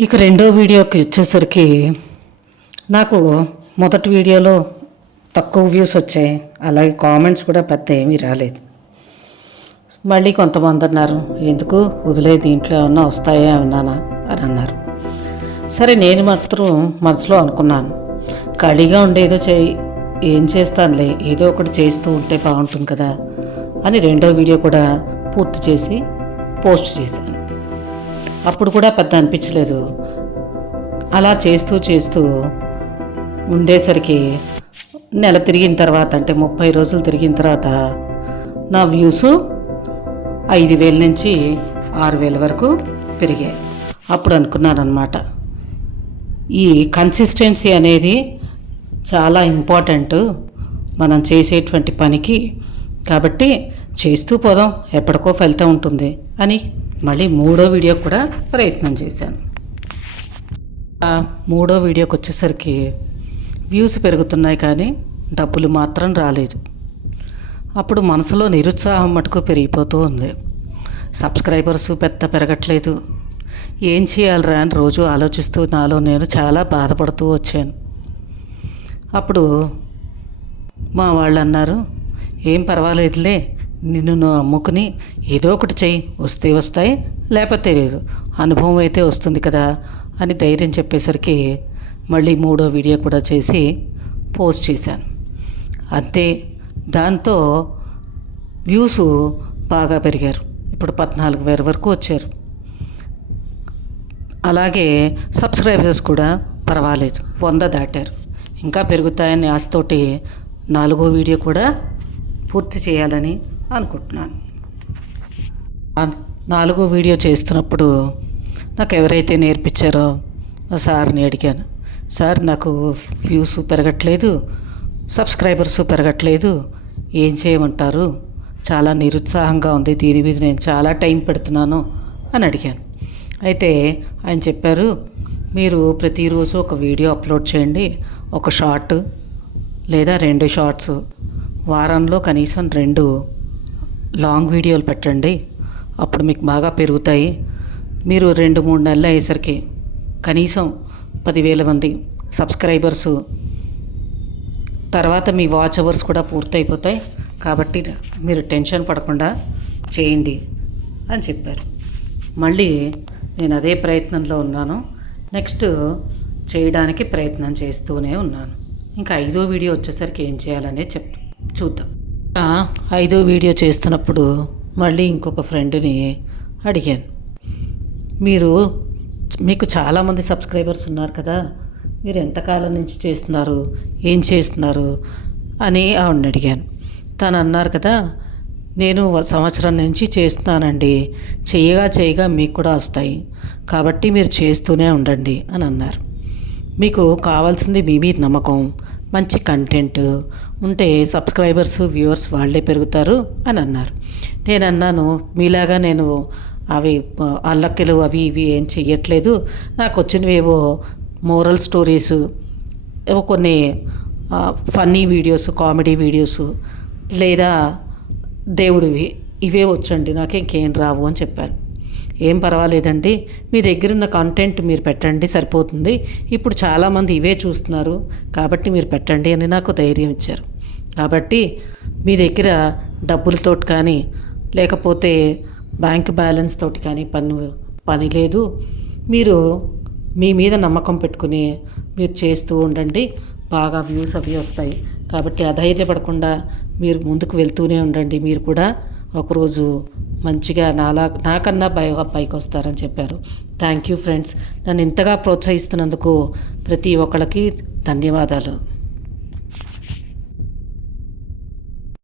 ఇక రెండో వీడియోకి వచ్చేసరికి నాకు మొదటి వీడియోలో తక్కువ వ్యూస్ వచ్చాయి, అలాగే కామెంట్స్ కూడా పెద్ద ఏమీ రాలేదు. మళ్ళీ కొంతమంది అన్నారు, ఎందుకు వదిలే, దీంట్లో ఏమన్నా వస్తాయా ఏమన్నానా అని అన్నారు. సరే, నేను మాత్రం మనసులో అనుకున్నాను, ఖాళీగా ఉండేదో ఏం చేస్తానులే, ఏదో ఒకటి చేస్తూ ఉంటే బాగుంటుంది కదా అని రెండో వీడియో కూడా పూర్తి చేసి పోస్ట్ చేశాను. అప్పుడు కూడా పెద్ద అనిపించలేదు. అలా చేస్తూ చేస్తూ ఉండేసరికి నెల తిరిగిన తర్వాత, అంటే 30 రోజులు తిరిగిన తర్వాత నా వ్యూస్ 5,000 నుంచి 6,000 వరకు పెరిగాయి. అప్పుడు అనుకున్నాను అన్నమాట, ఈ కన్సిస్టెన్సీ అనేది చాలా ఇంపార్టెంట్ మనం చేసేటువంటి పనికి. కాబట్టి చేస్తూ పోదాం, ఎప్పటికో ఫలితం ఉంటుంది అని మళ్ళీ మూడో వీడియో కూడా ప్రయత్నం చేశాను. మూడో వీడియోకి వచ్చేసరికి వ్యూస్ పెరుగుతున్నాయి కానీ డబ్బులు మాత్రం రాలేదు. అప్పుడు మనసులో నిరుత్సాహం మటుకు పెరిగిపోతూ ఉంది. సబ్స్క్రైబర్స్ పెరగట్లేదు, ఏం చేయాలరా అని రోజు ఆలోచిస్తూ నాలో నేను చాలా బాధపడుతూ వచ్చాను. అప్పుడు మా వాళ్ళు అన్నారు, ఏం పర్వాలేదులే, నిన్ను అమ్ముకుని ఏదో ఒకటి చెయ్యి, వస్తే వస్తాయి, లేకపోతే లేదు, అనుభవం అయితే వస్తుంది కదా అని ధైర్యం చెప్పేసరికి మళ్ళీ మూడో వీడియో కూడా చేసి పోస్ట్ చేశాను. అంతే, దాంతో వ్యూస్ బాగా పెరిగారు. ఇప్పుడు 14,000 వరకు వచ్చారు. అలాగే సబ్స్క్రైబర్స్ కూడా పర్వాలేదు, 100 దాటారు. ఇంకా పెరుగుతాయని ఆశతోటి 4వ వీడియో కూడా పూర్తి చేయాలని అనుకుంటున్నాను. 4వ వీడియో చేస్తున్నప్పుడు నాకు ఎవరైతే నేర్పించారో సార్ని అడిగాను, సార్ నాకు వ్యూస్ పెరగట్లేదు, సబ్స్క్రైబర్స్ పెరగట్లేదు, ఏం చేయమంటారు, చాలా నిరుత్సాహంగా ఉంది, దీని మీద నేను చాలా టైం పెడుతున్నాను అని అడిగాను. అయితే ఆయన చెప్పారు, మీరు ప్రతిరోజు ఒక వీడియో అప్లోడ్ చేయండి, ఒక షార్ట్ లేదా 2 షార్ట్స్, వారంలో కనీసం 2 లాంగ్ వీడియోలు పెట్టండి, అప్పుడు మీకు బాగా పెరుగుతాయి. మీరు 2-3 నెలలు అయ్యేసరికి కనీసం 10,000 మంది సబ్స్క్రైబర్సు, తర్వాత మీ వాచ్ అవర్స్ కూడా పూర్తయిపోతాయి. కాబట్టి మీరు టెన్షన్ పడకుండా చేయండి అని చెప్పారు. మళ్ళీ నేను అదే ప్రయత్నంలో ఉన్నాను. నెక్స్ట్ చేయడానికి ప్రయత్నం చేస్తూనే ఉన్నాను. ఇంకా 5వ వీడియో వచ్చేసరికి ఏం చేయాలనే చూద్దాం. 5వ వీడియో చేస్తున్నప్పుడు మళ్ళీ ఇంకొక ఫ్రెండ్ని అడిగాను, మీకు చాలామంది సబ్స్క్రైబర్స్ ఉన్నారు కదా, మీరు ఎంతకాలం నుంచి చేస్తున్నారు, ఏం చేస్తున్నారు అని ఆవిడని అడిగాను. తను అన్నారు కదా, నేను సంవత్సరం నుంచి చేస్తున్నానండి, చేయగా మీకు కూడా వస్తాయి, కాబట్టి మీరు చేస్తూనే ఉండండి అని అన్నారు. మీకు కావాల్సింది మీ మీద నమ్మకం, మంచి కంటెంట్ ఉంటే సబ్స్క్రైబర్స్ వ్యూవర్స్ వాళ్ళే పెరుగుతారు అని అన్నారు. నేను అన్నాను, మీలాగా నేను అవి అల్లక్కెలు అవి ఇవి ఏం చెయ్యట్లేదు, నాకు వచ్చినవి ఏవో మోరల్ స్టోరీస్, ఏవో కొన్ని ఫన్నీ వీడియోస్, కామెడీ వీడియోస్ లేదా దేవుడివి, ఇవే వచ్చండి, నాకు ఇంకేం రావు అని చెప్పాను. ఏం పర్వాలేదండి, మీ దగ్గర ఉన్న కంటెంట్ మీరు పెట్టండి, సరిపోతుంది, ఇప్పుడు చాలామంది ఇవే చూస్తున్నారు కాబట్టి మీరు పెట్టండి అని నాకు ధైర్యం ఇచ్చారు. కాబట్టి మీ దగ్గర డబ్బులతోటి కానీ లేకపోతే బ్యాంక్ బ్యాలెన్స్ తోటి కానీ పని లేదు, మీరు మీ మీద నమ్మకం పెట్టుకుని మీరు చేస్తూ ఉండండి, బాగా వ్యూస్ అవి వస్తాయి, కాబట్టి అధైర్యపడకుండా మీరు ముందుకు వెళ్తూనే ఉండండి, మీరు కూడా ఒకరోజు మంచిగా నాకన్నా పైకి వస్తారని చెప్పారు. థ్యాంక్ యూ ఫ్రెండ్స్, నన్ను ఇంతగా ప్రోత్సహిస్తున్నందుకు ప్రతి ఒక్కళ్ళకి ధన్యవాదాలు.